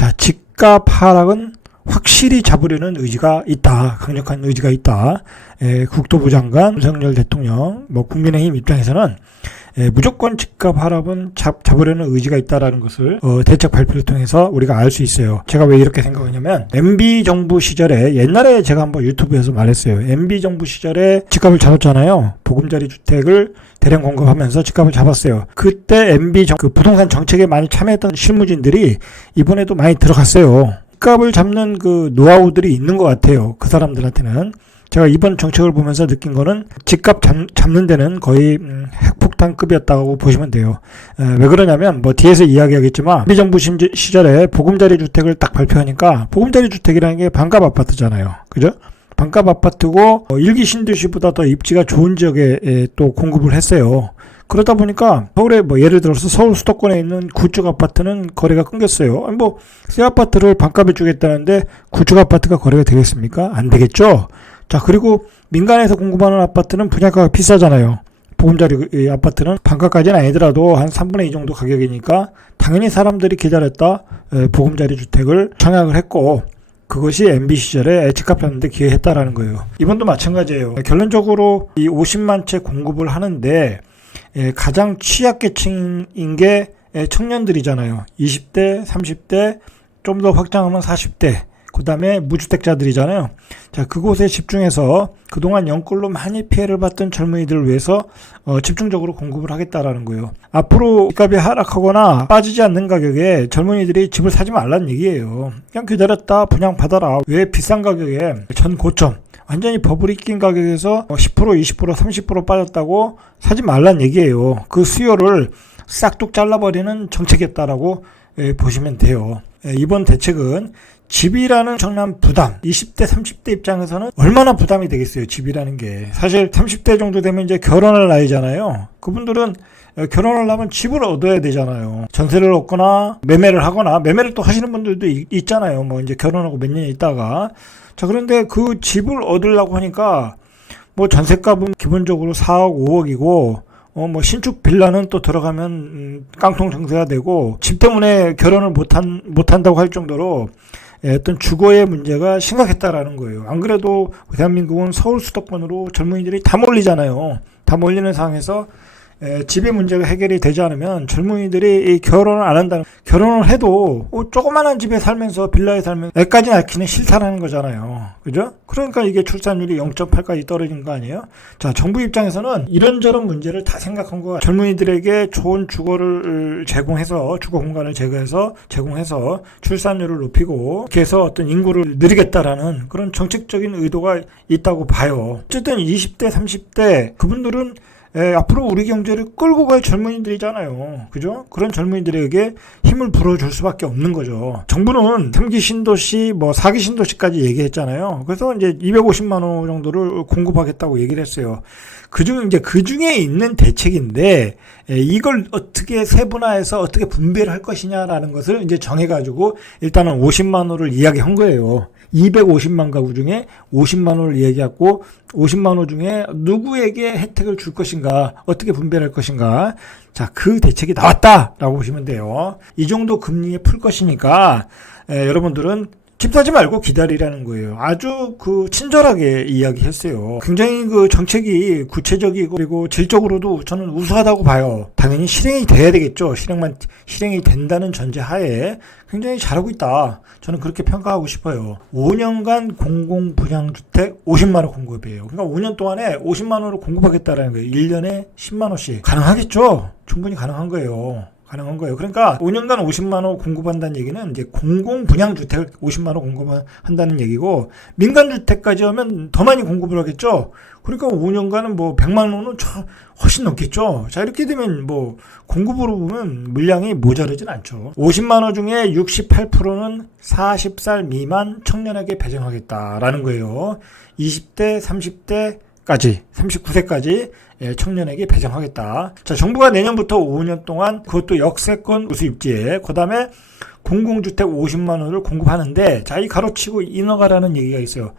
자, 집값 하락은 확실히 잡으려는 의지가 있다. 강력한 의지가 있다. 에, 국토부 장관, 윤석열 대통령, 뭐 국민의힘 입장에서는 에, 무조건 집값 하락은 잡, 잡으려는 의지가 있다라는 것을 어, 대책 발표를 통해서 우리가 알 수 있어요. 제가 왜 이렇게 생각하냐면 MB 정부 시절에 옛날에 제가 한번 유튜브에서 말했어요. MB 정부 시절에 집값을 잡았잖아요. 보금자리 주택을 대량 공급하면서 집값을 잡았어요. 그때 MB 정, 그 부동산 정책에 많이 참여했던 실무진들이 이번에도 많이 들어갔어요. 집값을 잡는 그 노하우들이 있는 것 같아요. 그 사람들한테는. 제가 이번 정책을 보면서 느낀 거는 집값 잡, 잡는 데는 거의 음, 핵폭탄급이었다고 보시면 돼요. 에, 왜 그러냐면 뭐 뒤에서 이야기하겠지만 우리 정부 심- 시절에 보금자리 주택을 딱 발표하니까 보금자리 주택이라는 게 반값 아파트잖아요. 그죠? 반값 아파트고 어, 일기 신도시보다 더 입지가 좋은 지역에 에, 또 공급을 했어요. 그러다 보니까 서울에 뭐 예를 들어서 서울 수도권에 있는 구축 아파트는 거래가 끊겼어요. 뭐새 아파트를 반값에 주겠다는데 구축 아파트가 거래가 되겠습니까? 안 되겠죠. 자 그리고 민간에서 공급하는 아파트는 분양가가 비싸잖아요. 보금자리 이 아파트는 반값까지는 아니더라도 한 3분의 2 정도 가격이니까 당연히 사람들이 기다렸다 에, 보금자리 주택을 청약을 했고 그것이 MB 시절에 집값 잡는데 기여했다라는 거예요. 이번도 마찬가지예요. 결론적으로 이 50만 채 공급을 하는데 예, 가장 취약계층인 게 예, 청년들이잖아요. 20대, 30대, 좀 더 확장하면 40대, 그 다음에 무주택자들이잖아요. 자, 그곳에 집중해서 그동안 연골로 많이 피해를 봤던 젊은이들을 위해서 어, 집중적으로 공급을 하겠다라는 거예요. 앞으로 집값이 하락하거나 빠지지 않는 가격에 젊은이들이 집을 사지 말라는 얘기예요. 그냥 기다렸다 분양 받아라. 왜 비싼 가격에 전 고점 완전히 버블이 낀 가격에서 10% 20% 30% 빠졌다고 사지 말란 얘기예요. 그 수요를 싹둑 잘라버리는 정책이었다라고 예, 보시면 돼요. 예, 이번 대책은 집이라는 정난 부담, 20대, 30대 입장에서는 얼마나 부담이 되겠어요, 집이라는 게. 사실 30대 정도 되면 이제 결혼할 나이잖아요. 그분들은 어, 결혼을 하면 집을 얻어야 되잖아요. 전세를 얻거나 매매를 하거나 매매를 또 하시는 분들도 있, 있잖아요. 뭐 이제 결혼하고 몇 년 있다가. 자, 그런데 그 집을 얻으려고 하니까 뭐 전세값은 기본적으로 4억, 5억이고 어, 뭐, 신축 빌라는 또 들어가면, 음, 깡통 정세가 되고, 집 때문에 결혼을 못한, 못한다고 할 정도로, 예, 어떤 주거의 문제가 심각했다라는 거예요. 안 그래도 대한민국은 서울 수도권으로 젊은이들이 다 몰리잖아요. 다 몰리는 상황에서 에, 집의 문제가 해결이 되지 않으면 젊은이들이 이 결혼을 안 한다는 결혼을 해도 어, 조그마한 집에 살면서 빌라에 살면 애까지 낳기는 싫다라는 거잖아요. 그죠? 그러니까 이게 출산율이 0.8까지 떨어진 거 아니에요? 자, 정부 입장에서는 이런저런 문제를 다 생각한 거 젊은이들에게 좋은 주거를 제공해서 주거 공간을 제공해서 제공해서 출산율을 높이고 해서 어떤 인구를 늘리겠다라는 그런 정책적인 의도가 있다고 봐요. 어쨌든 20대, 30대 그분들은 예, 앞으로 우리 경제를 끌고 갈 젊은이들이잖아요. 그죠? 그런 젊은이들에게 힘을 불어줄 수밖에 없는 거죠. 정부는 3기 신도시, 뭐 4기 신도시까지 얘기했잖아요. 그래서 이제 250만 원 정도를 공급하겠다고 얘기를 했어요. 그 중에 이제 그 중에 있는 대책인데 예, 이걸 어떻게 세분화해서 어떻게 분배를 할 것이냐라는 것을 이제 정해가지고 일단은 50만 원을 이야기한 거예요. 250만 가구 중에 50만 원을 얘기했고 50만 원 중에 누구에게 혜택을 줄 것인가 어떻게 분배를 할 것인가. 자 그 대책이 나왔다라고 보시면 돼요. 이 정도 금리에 풀 것이니까 에, 여러분들은 집 사지 말고 기다리라는 거예요. 아주 그 친절하게 이야기했어요. 굉장히 그 정책이 구체적이고 그리고 질적으로도 저는 우수하다고 봐요. 당연히 실행이 돼야 되겠죠. 실행만 실행이 된다는 전제 하에 굉장히 잘하고 있다. 저는 그렇게 평가하고 싶어요. 5년간 공공 분양 주택 50만 원 공급이에요. 그러니까 5년 동안에 50만 원을 공급하겠다라는 거예요. 1년에 10만 원씩. 가능하겠죠? 충분히 가능한 거예요. 가능한 거예요. 그러니까 5년간 50만 원 공급한다는 얘기는 이제 공공 분양 주택을 50만 원 공급한다는 얘기고 민간 주택까지 하면 더 많이 공급을 하겠죠. 그러니까 5년간은 뭐 100만 원은 저 훨씬 넘겠죠. 자 이렇게 되면 뭐 공급으로 보면 물량이 모자르진 않죠. 50만 원 중에 68%는 40살 미만 청년에게 배정하겠다라는 거예요. 20대, 30대 까지 39세까지 예, 청년에게 배정하겠다. 자, 정부가 내년부터 5년 동안 그것도 역세권 우수 입지에 그다음에 공공주택 50만 원을 공급하는데 자, 이 가로치고 인허가라는 얘기가 있어요.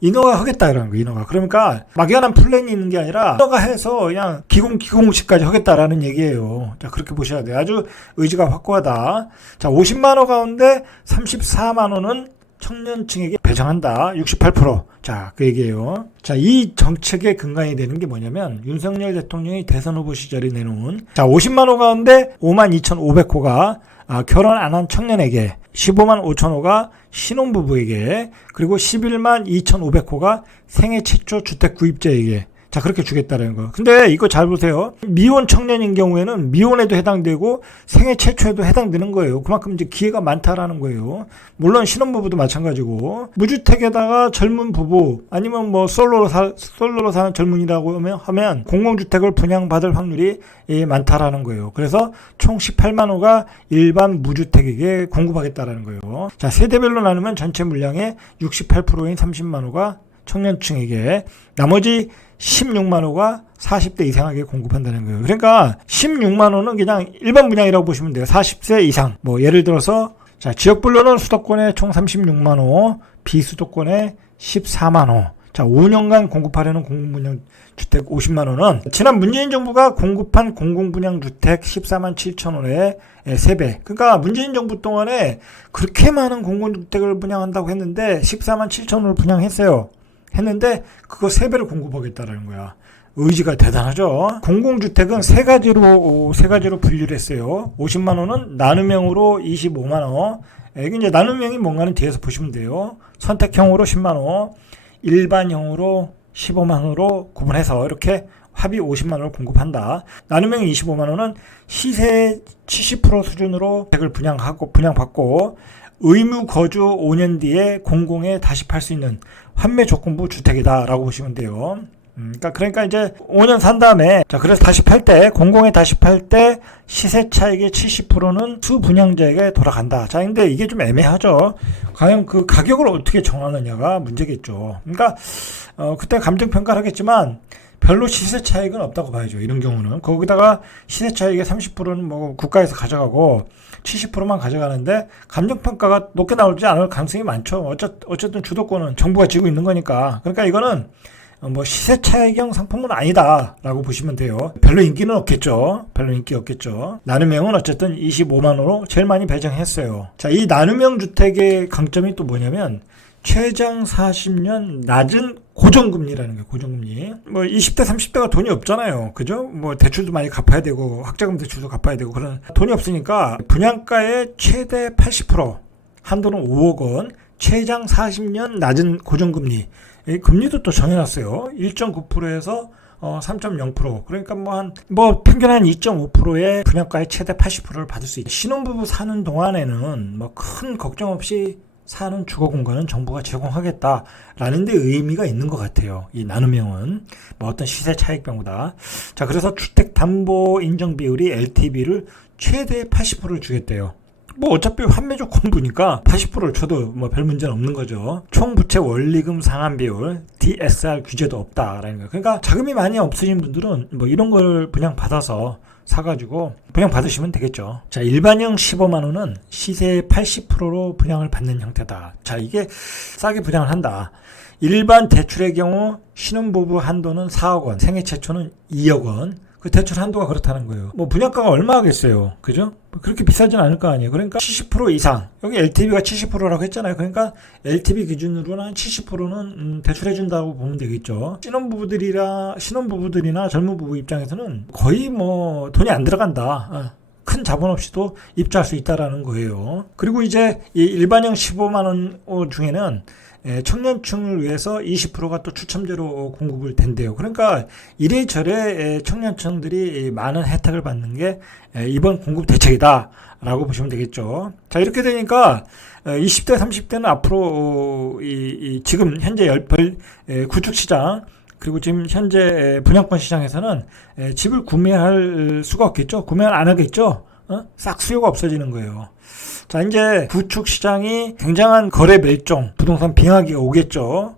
인허가 하겠다라는 거예요, 인허가. 그러니까 막연한 플랜이 있는 게 아니라 인허가 해서 그냥 기공, 기공식까지 하겠다라는 얘기예요. 자, 그렇게 보셔야 돼요. 아주 의지가 확고하다. 자, 50만 원 가운데 34만 원은 청년층에게 배정한다. 68%. 자, 그 얘기예요. 자, 이 정책의 근간이 되는 게 뭐냐면 윤석열 대통령이 대선 후보 시절에 내놓은 자, 50만 호 가운데 5만 2,500호가 아, 결혼 안 한 청년에게 15만 5천 호가 신혼부부에게 그리고 11만 2,500호가 생애 최초 주택 구입자에게 자 그렇게 주겠다는 거. 근데 이거 잘 보세요. 미혼 청년인 경우에는 미혼에도 해당되고 생애 최초에도 해당되는 거예요. 그만큼 이제 기회가 많다라는 거예요. 물론 신혼부부도 마찬가지고 무주택에다가 젊은 부부 아니면 뭐 솔로로 사, 솔로로 사는 젊은이라고 하면, 하면 공공주택을 분양받을 확률이 예, 많다라는 거예요. 그래서 총 18만 호가 일반 무주택에게 공급하겠다라는 거예요. 자 세대별로 나누면 전체 물량의 68%인 30만 호가 청년층에게 나머지 16만 호가 40대 이상에게 공급한다는 거예요. 그러니까 16만 호는 그냥 일반 분양이라고 보시면 돼요. 40세 이상. 뭐 예를 들어서 자, 지역별로는 수도권에 총 36만 호, 비수도권에 14만 호. 자, 5년간 공급하려는 공공분양 주택 50만 호는 지난 문재인 정부가 공급한 공공분양 주택 14만 7천 호의 3배. 그러니까 문재인 정부 동안에 그렇게 많은 공공주택을 분양한다고 했는데 14만 7천 호를 분양했어요. 했는데 그거 세 배를 공급하겠다라는 거야. 의지가 대단하죠. 공공주택은 세 가지로 세 가지로 분류를 했어요. 50만 원은 나눔형으로 25만 원. 이제 나눔형이 뭔가는 뒤에서 보시면 돼요. 선택형으로 10만 원, 일반형으로 15만 원으로 구분해서 이렇게 합의 50만 원을 공급한다. 나눔형 25만 원은 시세 70% 수준으로 주택을 분양하고 분양받고 의무 거주 5년 뒤에 공공에 다시 팔 수 있는 환매 조건부 주택이다라고 보시면 돼요. 음, 그러니까, 그러니까 이제 5년 산 다음에 자 그래서 다시 팔 때 공공에 다시 팔 때 시세 차익의 70%는 수분양자에게 돌아간다. 자 근데 이게 좀 애매하죠. 과연 그 가격을 어떻게 정하느냐가 문제겠죠. 그러니까 어, 그때 감정 평가를 하겠지만 별로 시세 차익은 없다고 봐야죠. 이런 경우는 거기다가 시세 차익의 30%는 뭐 국가에서 가져가고 70%만 가져가는데 감정 평가가 높게 나올지 않을 가능성이 많죠. 어쨌, 어쨌든 주도권은 정부가 쥐고 있는 거니까. 그러니까 이거는 뭐 시세 차익형 상품은 아니다라고 보시면 돼요. 별로 인기는 없겠죠. 별로 인기 없겠죠. 나눔형은 어쨌든 25만 원으로 제일 많이 배정했어요. 자, 이 나눔형 주택의 강점이 또 뭐냐면 최장 40년 낮은 고정금리라는 거예요. 고정금리. 뭐 20대 30대가 돈이 없잖아요. 그죠? 뭐 대출도 많이 갚아야 되고 학자금 대출도 갚아야 되고 그런 돈이 없으니까 분양가의 최대 80% 한도는 5억 원, 최장 40년 낮은 고정금리. 이 금리도 또 정해놨어요. 1.9%에서 어, 3.0% 그러니까 뭐 한 뭐 평균 한 2.5%의 분양가의 최대 80%를 받을 수 있다. 신혼부부 사는 동안에는 뭐 큰 걱정 없이 사는 주거 공간은 정부가 제공하겠다라는 데 의미가 있는 것 같아요. 이 나눔형은 뭐 어떤 시세 차익병보다 자 그래서 주택 담보 인정 비율이 LTV를 최대 80%를 주겠대요. 뭐 어차피 환매 조건부니까 80%를 줘도 뭐 별 문제는 없는 거죠. 총 부채 원리금 상환 비율 DSR 규제도 없다라는 거예요. 그러니까 자금이 많이 없으신 분들은 뭐 이런 걸 그냥 받아서 사가지고 분양 받으시면 되겠죠. 자, 일반형 15만 원은 시세의 80%로 분양을 받는 형태다. 자, 이게 싸게 분양을 한다. 일반 대출의 경우 신혼부부 한도는 4억 원, 생애 최초는 2억 원. 그 대출 한도가 그렇다는 거예요. 뭐 분양가가 얼마 하겠어요. 그죠? 그렇게 비싸진 않을 거 아니에요. 그러니까 70% 이상. 여기 LTV가 70%라고 했잖아요. 그러니까 LTV 기준으로는 70%는 음, 대출해 준다고 보면 되겠죠. 신혼 부부들이라 신혼 부부들이나 젊은 부부 입장에서는 거의 뭐 돈이 안 들어간다. 아. 큰 자본 없이도 입주할 수 있다라는 거예요. 그리고 이제 이 일반형 15만 원 중에는 예, 청년층을 위해서 20%가 또 추첨제로 공급을 된대요. 그러니까 이래저래 예, 청년층들이 많은 혜택을 받는 게 예, 이번 공급 대책이다 라고 보시면 되겠죠. 자 이렇게 되니까 20대 30대는 앞으로 이, 이 지금 현재 열별 구축 시장 그리고 지금 현재 분양권 시장에서는 집을 구매할 수가 없겠죠. 구매를 안 하겠죠. 어? 싹 수요가 없어지는 거예요. 자, 이제 구축 시장이 굉장한 거래 멸종, 부동산 빙하기가 오겠죠.